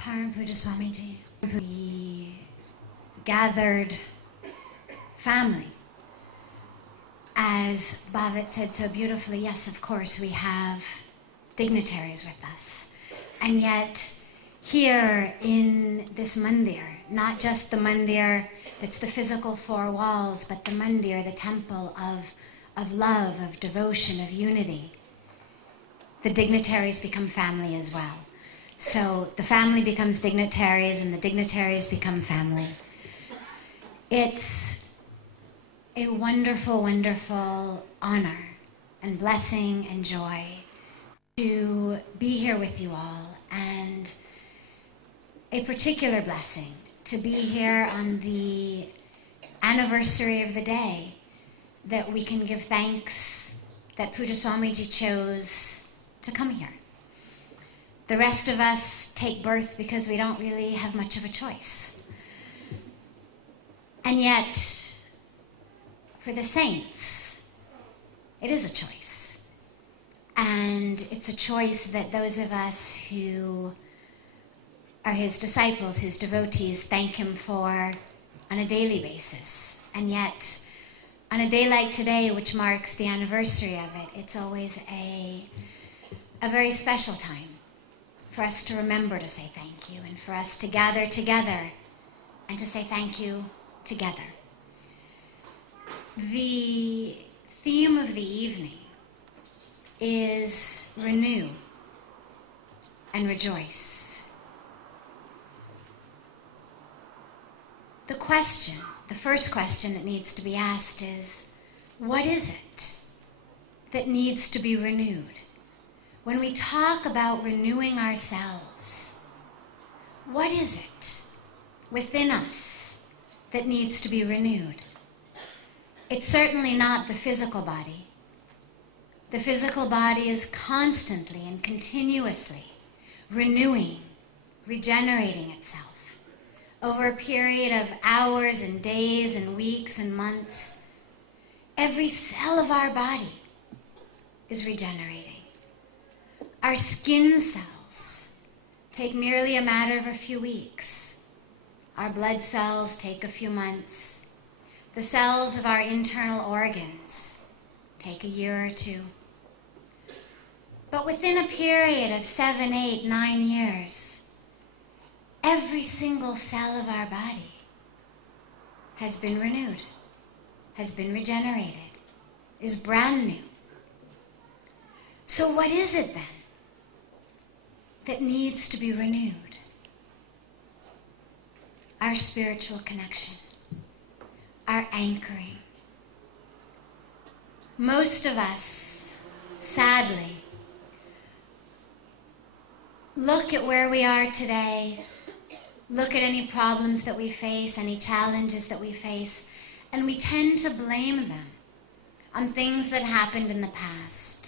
Param Pujya Swamiji, the gathered family. As Bhavat said so beautifully, yes, of course, we have dignitaries with us. And yet, here in this mandir, not just the mandir that's the physical four walls, but the mandir, the temple of love, of devotion, of unity, the dignitaries become family as well. So the family becomes dignitaries and the dignitaries become family. It's a wonderful, wonderful honor and blessing and joy to be here with you all, and a particular blessing to be here on the anniversary of the day that we can give thanks that Pujya Swamiji chose to come here. The rest of us take birth because we don't really have much of a choice. And yet, for the saints, it is a choice. And it's a choice that those of us who are his disciples, his devotees, thank him for on a daily basis. And yet, on a day like today, which marks the anniversary of it, it's always a very special time for us to remember to say thank you, and for us to gather together and to say thank you together. The theme of the evening is renew and rejoice. The first question that needs to be asked is, what is it that needs to be renewed? When we talk about renewing ourselves, what is it within us that needs to be renewed? It's certainly not the physical body. The physical body is constantly and continuously renewing, regenerating itself over a period of hours and days and weeks and months. Every cell of our body is regenerating. Our skin cells take merely a matter of a few weeks. Our blood cells take a few months. The cells of our internal organs take a year or two. But within a period of 7, 8, 9 years, every single cell of our body has been renewed, has been regenerated, is brand new. So what is it then that needs to be renewed? Our spiritual connection, our anchoring. Most of us, sadly, look at where we are today, look at any problems that we face, any challenges that we face, and we tend to blame them on things that happened in the past.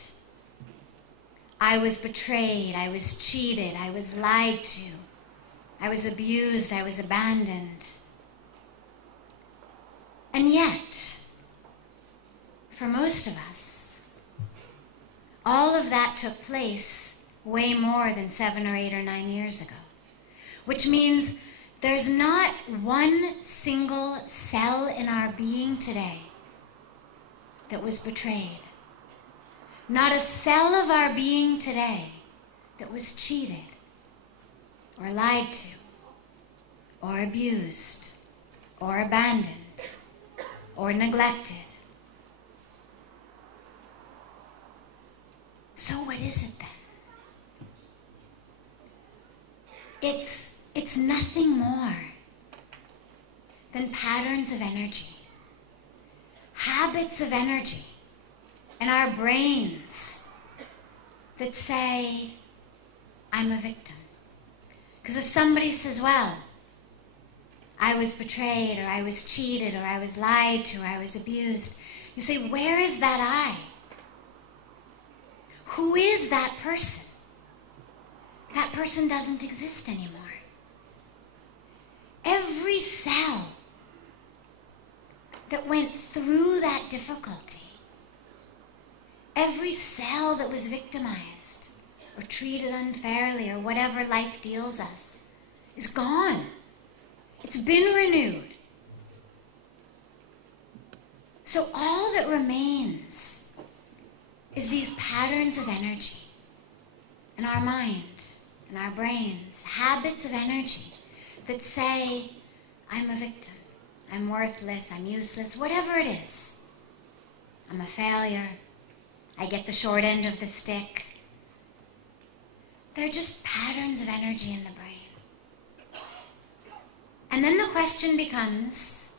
I was betrayed, I was cheated, I was lied to, I was abused, I was abandoned. And yet, for most of us, all of that took place way more than 7 or 8 or 9 years ago. Which means there's not one single cell in our being today that was betrayed. Not a cell of our being today that was cheated or lied to or abused or abandoned or neglected. So what is it then? It's nothing more than patterns of energy, habits of energy in our brains that say, I'm a victim. Because if somebody says, well, I was betrayed, or I was cheated, or I was lied to, or I was abused, you say, where is that I? Who is that person? That person doesn't exist anymore. Every cell that went through that difficulty, every cell that was victimized or treated unfairly or whatever life deals us, is gone. It's been renewed. So all that remains is these patterns of energy in our mind, in our brains, habits of energy that say, I'm a victim, I'm worthless, I'm useless, whatever it is. I'm a failure, I get the short end of the stick. They're just patterns of energy in the brain. And then the question becomes,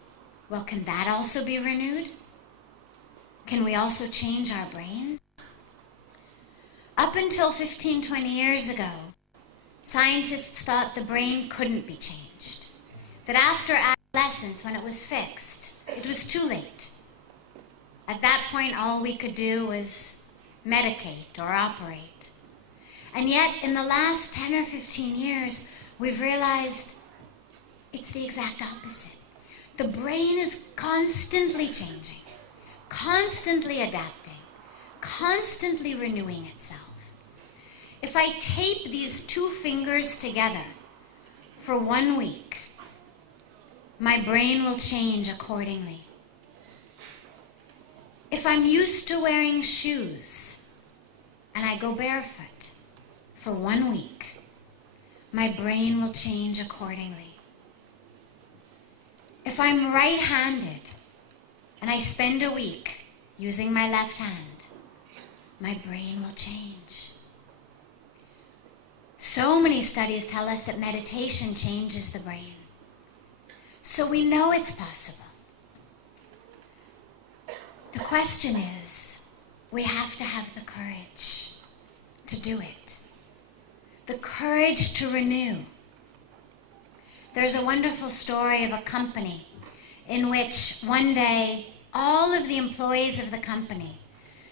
well, can that also be renewed? Can we also change our brains? Up until 15, 20 years ago, scientists thought the brain couldn't be changed. That after adolescence, when it was fixed, it was too late. At that point, all we could do was medicate or operate. And yet, in the last 10 or 15 years, we've realized it's the exact opposite. The brain is constantly changing, constantly adapting, constantly renewing itself. If I tape these two fingers together for 1 week, my brain will change accordingly. If I'm used to wearing shoes and I go barefoot for 1 week, my brain will change accordingly. If I'm right-handed and I spend a week using my left hand, my brain will change. So many studies tell us that meditation changes the brain. So we know it's possible. The question is, we have to have the courage to do it. The courage to renew. There's a wonderful story of a company in which one day all of the employees of the company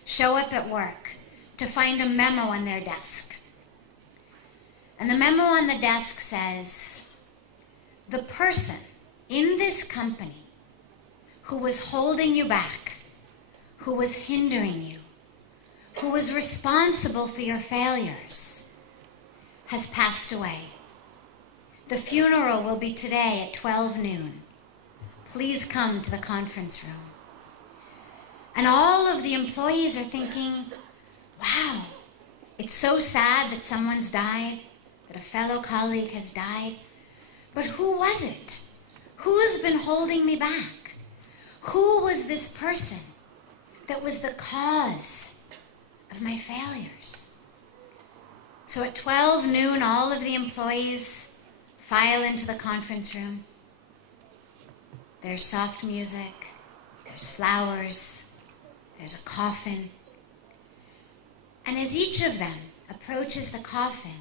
show up at work to find a memo on their desk. And the memo on the desk says, the person in this company who was holding you back, who was hindering you, who was responsible for your failures, has passed away. The funeral will be today at 12 noon. Please come to the conference room. And all of the employees are thinking, wow, it's so sad that someone's died, that a fellow colleague has died. But who was it? Who's been holding me back? Who was this person that was the cause of my failures? So at 12 noon, all of the employees file into the conference room. There's soft music, there's flowers, there's a coffin. And as each of them approaches the coffin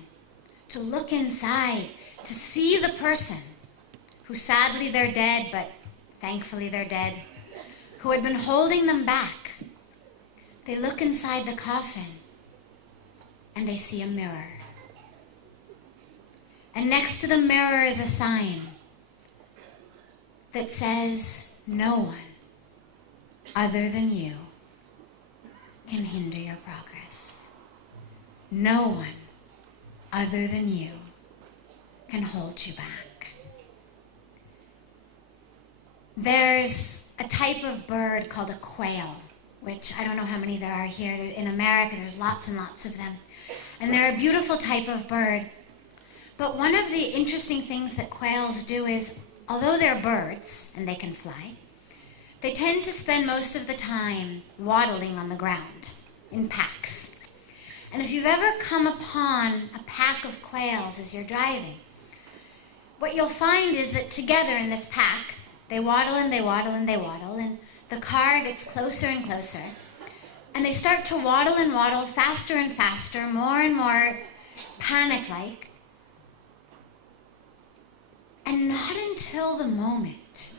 to look inside, to see the person who sadly they're dead, but thankfully they're dead, who had been holding them back, they look inside the coffin and they see a mirror. And next to the mirror is a sign that says, no one other than you can hinder your progress. No one other than you can hold you back. There's a type of bird called a quail, which I don't know how many there are here. In America, there's lots and lots of them. And they're a beautiful type of bird. But one of the interesting things that quails do is, although they're birds and they can fly, they tend to spend most of the time waddling on the ground in packs. And if you've ever come upon a pack of quails as you're driving, what you'll find is that together in this pack, they waddle and they waddle and they waddle, and the car gets closer and closer, and they start to waddle and waddle faster and faster, more and more panic-like. And not until the moment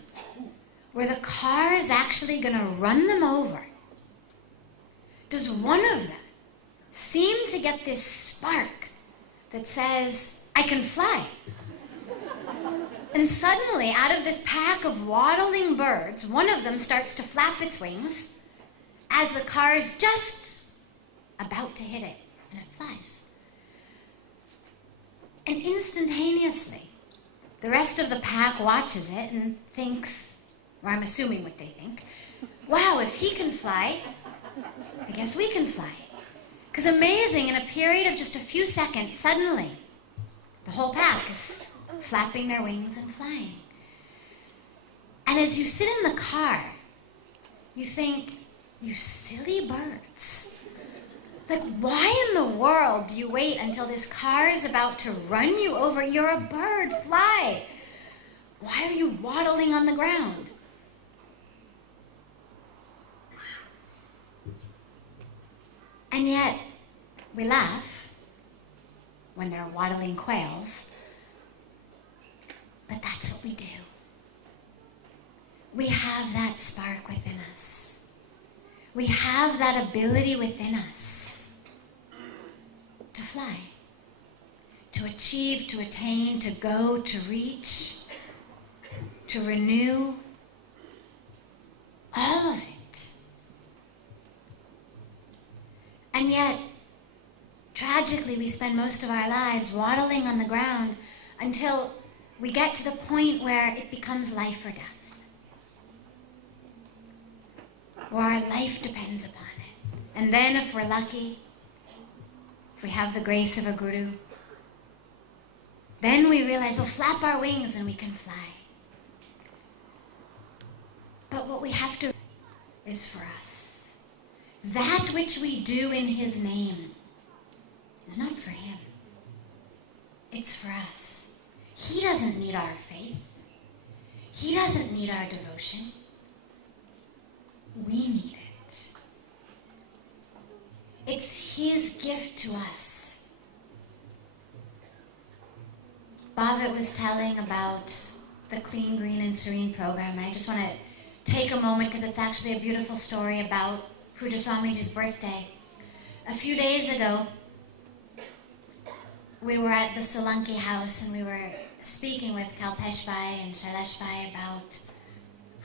where the car is actually going to run them over does one of them seem to get this spark that says, I can fly. And suddenly, out of this pack of waddling birds, one of them starts to flap its wings as the car is just about to hit it, and it flies. And instantaneously, The rest of the pack watches it and thinks, or I'm assuming what they think, wow, if he can fly, I guess we can fly. Because amazing, in a period of just a few seconds, suddenly, the whole pack is flapping their wings and flying. And as you sit in the car, you think, you silly birds. Like, why in the world do you wait until this car is about to run you over? You're a bird, fly. Why are you waddling on the ground? And yet, we laugh when they're waddling quails, but that's what we do. We have that spark within us. We have that ability within us to fly, to achieve, to attain, to go, to reach, to renew, all of it. And yet, tragically, we spend most of our lives waddling on the ground until we get to the point where it becomes life or death. Or our life depends upon it. And then if we're lucky, if we have the grace of a guru, then we realize we'll flap our wings and we can fly. But what we have to is for us. That which we do in his name is not for him. It's for us. He doesn't need our faith. He doesn't need our devotion. We need it. It's his gift to us. Bhavat was telling about the Clean, Green, and Serene program, and I just want to take a moment because it's actually a beautiful story about Pujya Swamiji's birthday. A few days ago, we were at the Solanki house and we were speaking with Kalpesh Bhai and Shailesh Bhai about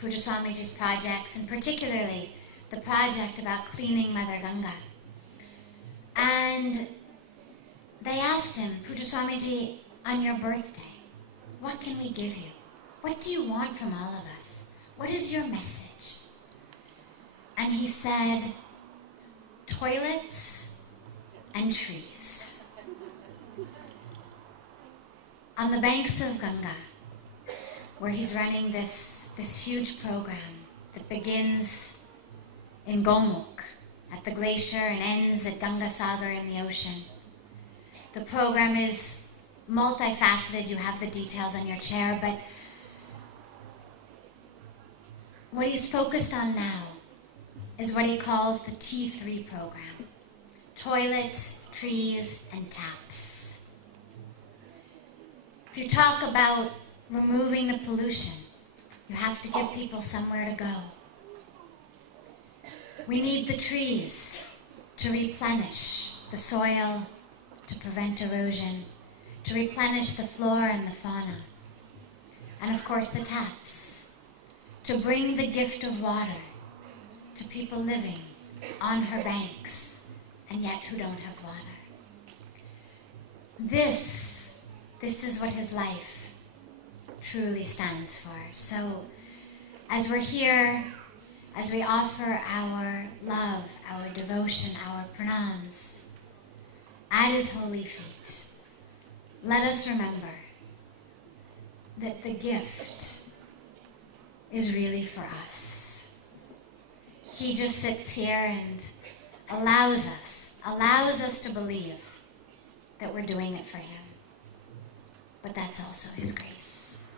Pujya Swamiji's projects, and particularly the project about cleaning Mother Ganga. And they asked him, Pujya Swamiji, on your birthday, what can we give you? What do you want from all of us? What is your message? And he said, toilets and trees. On the banks of Ganga, where he's running this huge program that begins in Gomukh at the glacier and ends at Ganga Sagar in the ocean. The program is multifaceted. You have the details on your chair, but what he's focused on now is what he calls the T3 program. Toilets, trees, and taps. If you talk about removing the pollution, you have to give people somewhere to go. We need the trees to replenish the soil, to prevent erosion, to replenish the flora and the fauna. And of course the taps, to bring the gift of water to people living on her banks and yet who don't have water. This is what his life truly stands for. So as we're here, as we offer our love, our devotion, our pranams at his holy feet, let us remember that the gift is really for us. He just sits here and allows us to believe that we're doing it for him. But that's also his grace.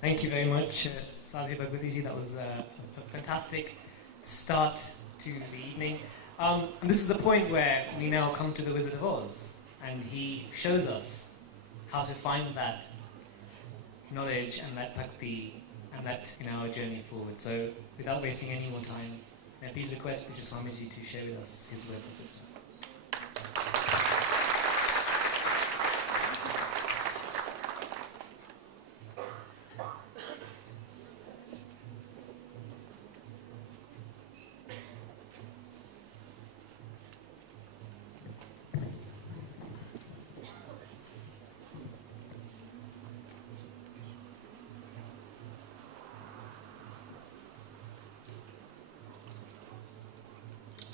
Thank you very much, Sadhvi Bhagawati. That was a fantastic start to the evening. And this is the point where we now come to the Wizard of Oz, and he shows us how to find that knowledge and that bhakti and that in our journey forward. So, without wasting any more time, may I please request Pujya Swamiji to share with us his words of wisdom.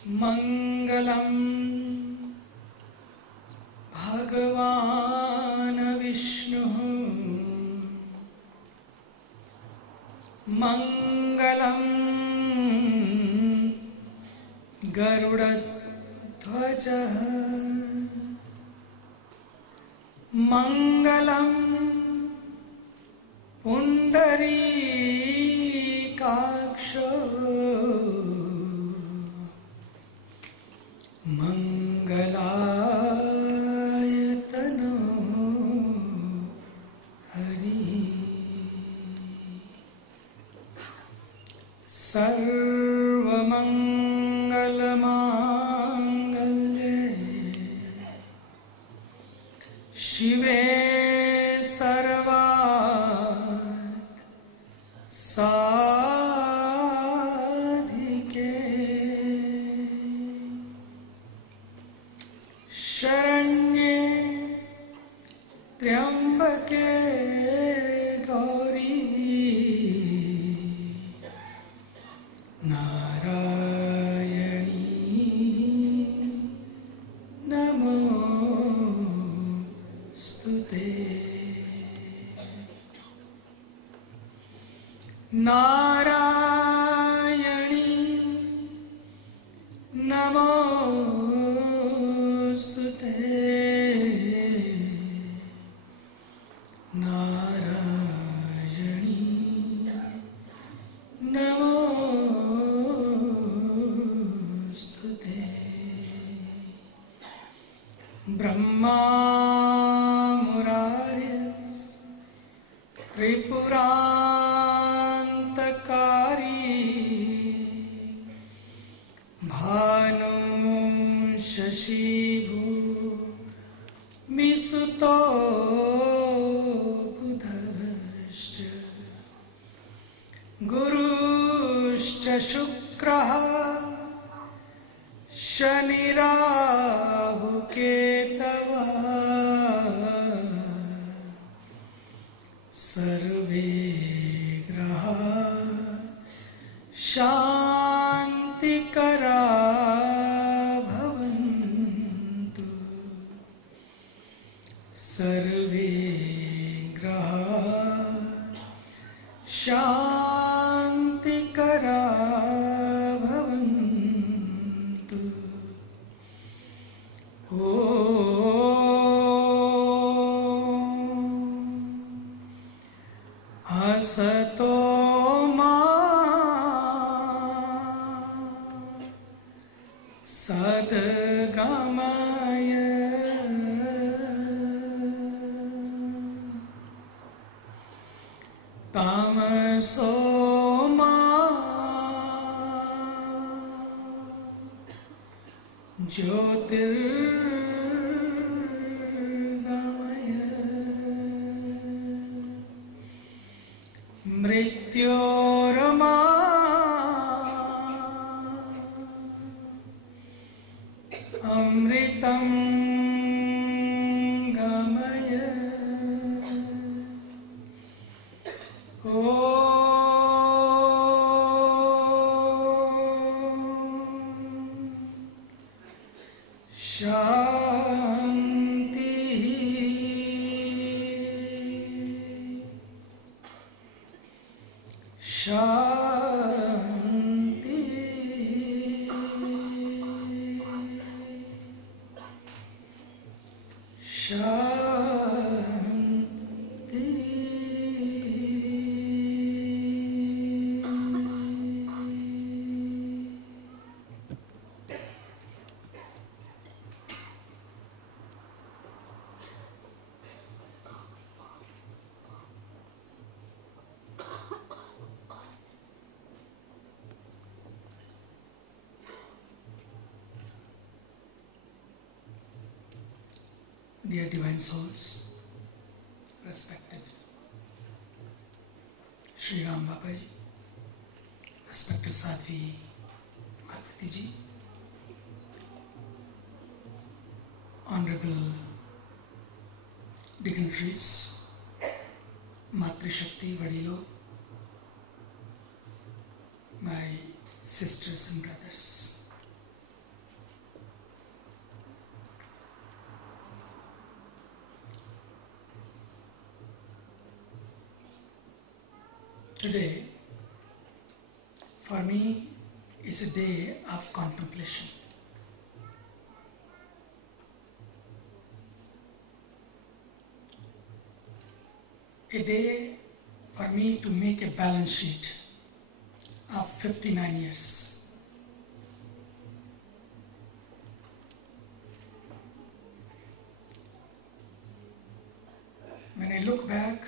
मंगलम भगवान विष्णु मंगलम गरुड़ध्वज मंगलम पुंडरीकाक्षो मंगलायतनो हरि सर्वमंगलमांगल्ये शिवे सर्वार्थ साधिके शरण्ये त्र्यंबके गौरी नारायणी नमोस्तुते नारायणी नमोस्तुते नारायणी नमोस्तुते ब्रह्मा मुरारे त्रिपुरान्तकारी भानु शशिभूमिसुतो बुधश्च गुरुश्च शुक्रः शनिराहुकेतवः सर्वे ग्रहा शान्तिकरा भवन्तु सर्वे ग्रहा शान्तिकरा भवन्तु हसतो मा सद्गमय तमसो मा ज्योतिर्गमय मृत्योरमा अमृतं गमय शांति शांति शांति Dear Divine Souls, respected Sri Ram Babaji, respected Sadhvi Bhagawati Ji, honorable dignitaries, Matri Shakti Vadilo, my sisters and brothers. Today, for me, is a day of contemplation. A day for me to make a balance sheet of 59 years. When I look back,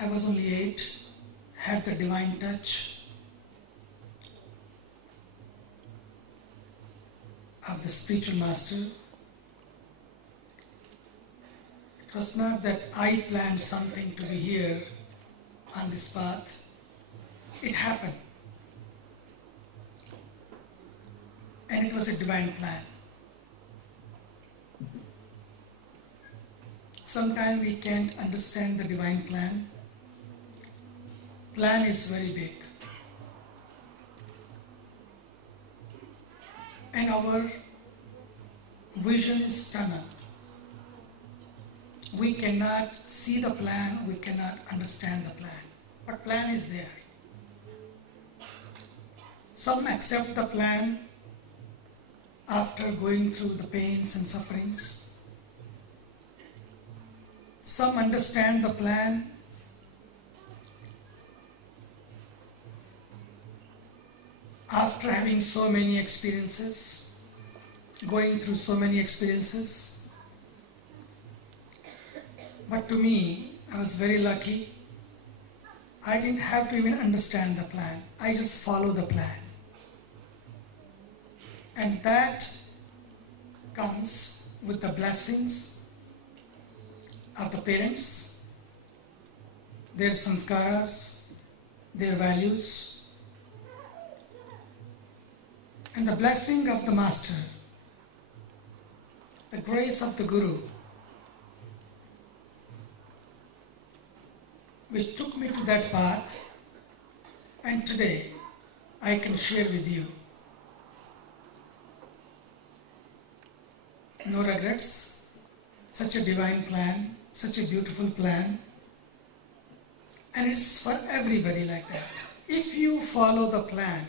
I was only 8, had the divine touch of the spiritual master. It was not that I planned something to be here on this path. It happened. And it was a divine plan. Sometimes we can't understand the divine plan. Plan is very big. And our vision is tunnel. We cannot see the plan, we cannot understand the plan. But plan is there. Some accept the plan after going through the pains and sufferings. Some understand the plan after having so many experiences, going through so many experiences. But to me, I was very lucky. I didn't have to even understand the plan. I just followed the plan. And that comes with the blessings of the parents, their sanskaras, their values, and the blessing of the master, the grace of the guru, which took me to that path, and today I can share with you. No regrets, such a divine plan, such a beautiful plan, and it's for everybody like that. If you follow the plan,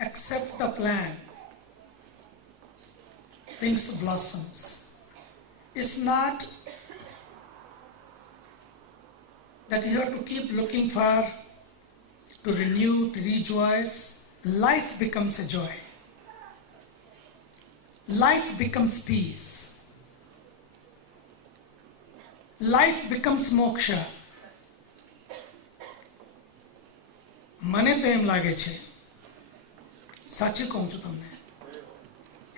accept the plan, things blossoms. It's not that you have to keep looking for, to renew, to rejoice. Life becomes a joy. Life becomes peace. Life becomes moksha. મને તો એમ લાગે છે, સાચું કહું છું તમને,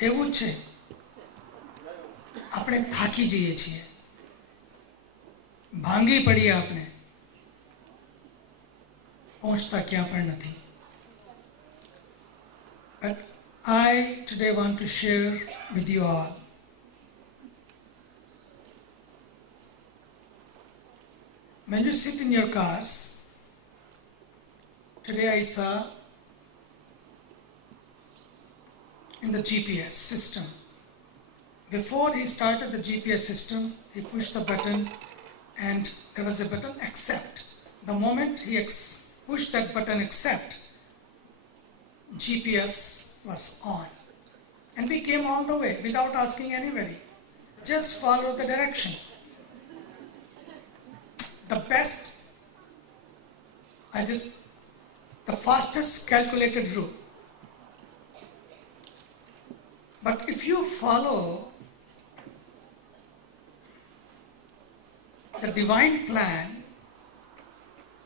એવું જ છે, આપણે થાકી જઈએ છીએ, ભાંગી પડીએ આપણે, પહોંચતા ક્યાં પણ નથી. But I today want to share with you all when you sit in your cars. Today I saw in the GPS system. Before he started the GPS system, he pushed the button and there was a button accept. The moment he pushed that button accept, GPS was on. And we came all the way without asking anybody. Just follow the direction. The best, the fastest calculated route. But if you follow the divine plan,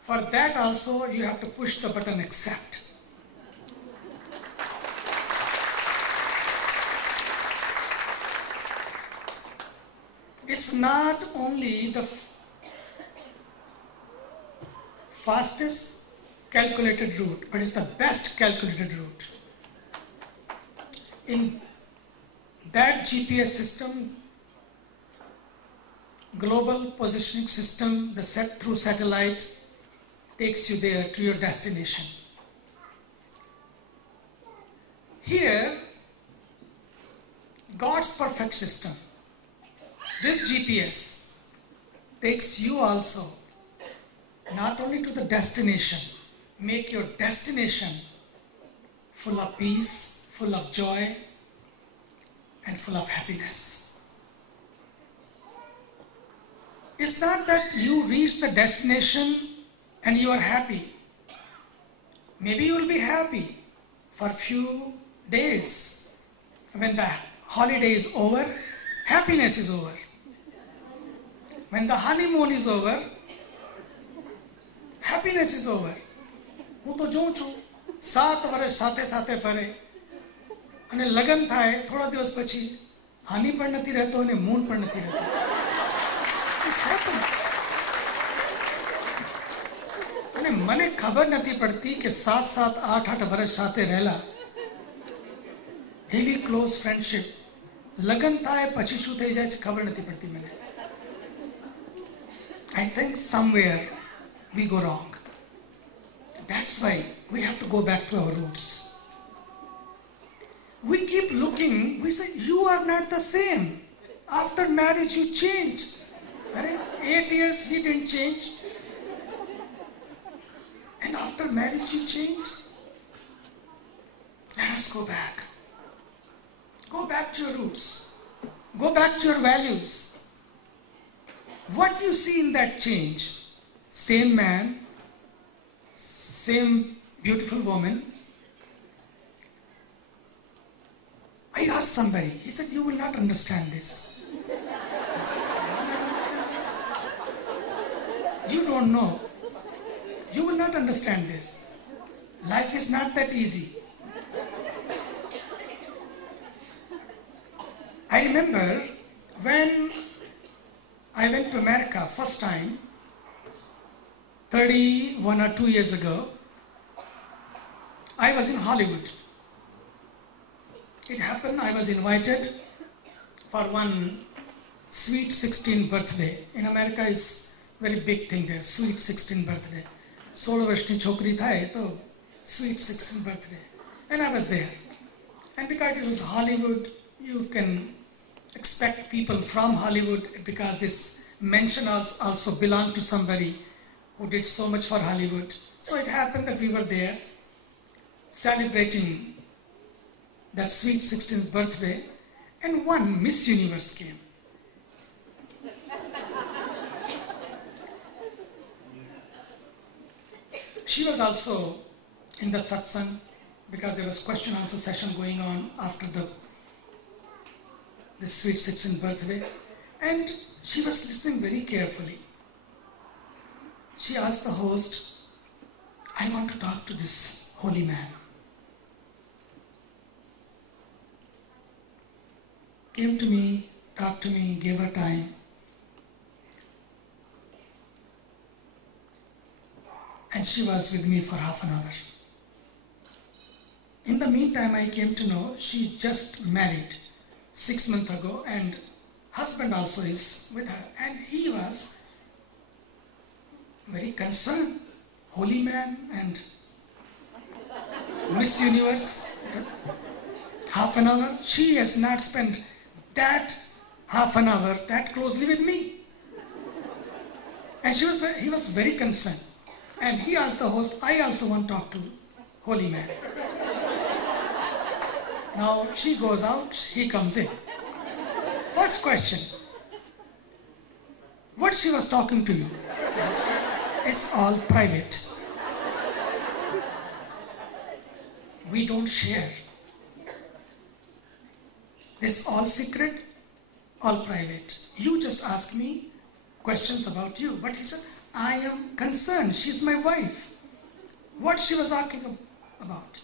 for that also you have to push the button accept. It's not only the fastest calculated route, but it's the best calculated route. In that GPS system, global positioning system, the set through satellite takes you there to your destination. Here, God's perfect system, this GPS takes you also not only to the destination, make your destination full of peace, full of joy, and full of happiness. It's not that you reach the destination and you are happy. Maybe you will be happy for a few days. When the holiday is over, happiness is over. When the honeymoon is over, happiness is over. હું તો જોઉં છું 7 વર્ષ સાથે સાથે ફરે અને લગ્ન થાય થોડા દિવસ પછી હાની પણ નથી રહેતો અને મૂન પણ નથી રહેતો. This happens. અને મને ખબર નથી પડતી કે 7, 8 વર્ષ સાથે રહેલા એવી ક્લોઝ ફ્રેન્ડશિપ લગ્ન થાય પછી શું થઈ જાય છે ખબર નથી પડતી મને. I think somewhere we go wrong. That's why we have to go back to our roots. We keep looking, we say, you are not the same. After marriage you changed. 8 years he didn't change. And after marriage you changed. Let us go back. Go back to your roots. Go back to your values. What you see in that change? Same man, same beautiful woman. I asked somebody, he said, you will not understand this. I said, you will not understand this? You don't know. You will not understand this. Life is not that easy. I remember when I went to America first time, 31 or 2 years ago, I was in Hollywood. It happened, I was invited for one sweet 16 birthday. In America is very big thing there, sweet 16 birthday. 16 વર્ષની છોકરી થાય તો sweet 16 birthday. And I was there. And because it was Hollywood, you can expect people from Hollywood because this mention also belonged to somebody who did so much for Hollywood. So it happened that we were there celebrating that sweet 16th birthday, and one Miss Universe came. She was also in the satsang because there was question answer session going on after this sweet 16th birthday, and she was listening very carefully. She asked the host, I want to talk to this holy man. Came to me, talked to me, gave her time. And she was with me for half an hour. In the meantime, I came to know she's just married 6 months ago, and husband also is with her. And he was very concerned. Holy man and Miss Universe. Half an hour. She has not spent that half an hour that closely with me. And he was very concerned. And he asked the host, I also want to talk to holy man. Now she goes out, he comes in. First question, what she was talking to you? I said, it's all private. We don't share. It's all secret, all private. You just ask me questions about you. But he said, I am concerned. She's my wife. What she was talking about.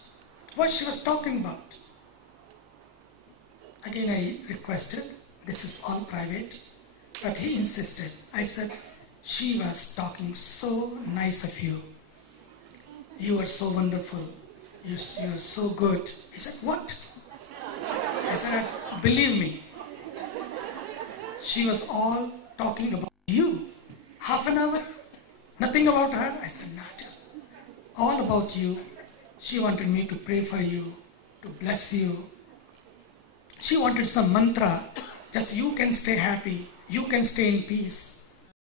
What she was talking about. Again, I requested, this is all private. But he insisted. I said, she was talking so nice of you. You are so wonderful. You're so good. He said, what? I said, believe me. She was all talking about you. Half an hour, nothing about her. I said, not. All about you. She wanted me to pray for you, to bless you. She wanted some mantra. Just you can stay happy. You can stay in peace.